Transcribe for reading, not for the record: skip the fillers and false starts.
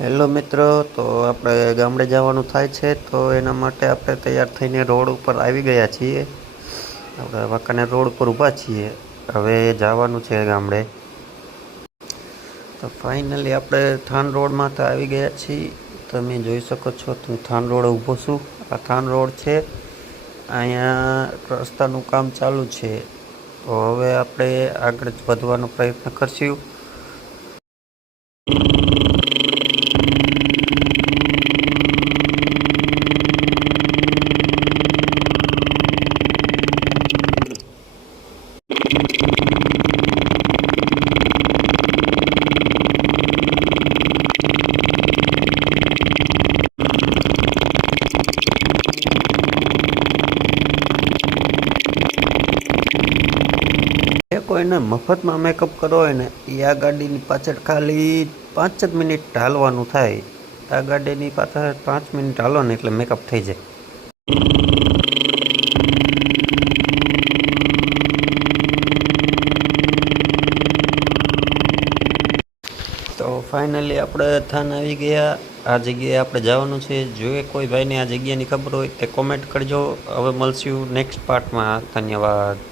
Hello મિત્રો, તો આપણે ગામડે જવાનું થાય છે, તો એના માટે આપણે તૈયાર થઈને રોડ ઉપર આવી ગયા છીએ. આપણે વાંકાનેર રોડ ઉપર ઊભા છીએ. હવે જવાનું છે ગામડે. તો ફાઇનલી આપણે થાન રોડમાં તો આવી ગયા છીએ. તમે જોઈ શકો છો, હું થાન રોડ ઊભો છું. આ થાન રોડ છે. અહીંયા રસ્તાનું કામ ચાલુ છે. તો હવે આપણે આગળ વધવાનો પ્રયત્ન કરશું. કોઈને મફતમાં મેકઅપ કરવો હોય ને, એ આ ગાડીની પાછળ ખાલી 5 જ મિનિટ હાલવાનું થાય. આ ગાડીની પાછળ 5 મિનિટ હાલો ને એટલે મેકઅપ થઈ જાય. તો ફાઇનલી આપણે થાન આવી ગયા. આ જગ્યાએ આપણે જવાનું છે. જો કોઈ ભાઈને આ જગ્યાની ખબર હોય તે કોમેન્ટ કરજો. હવે મળશું નેક્સ્ટ પાર્ટમાં. ધન્યવાદ.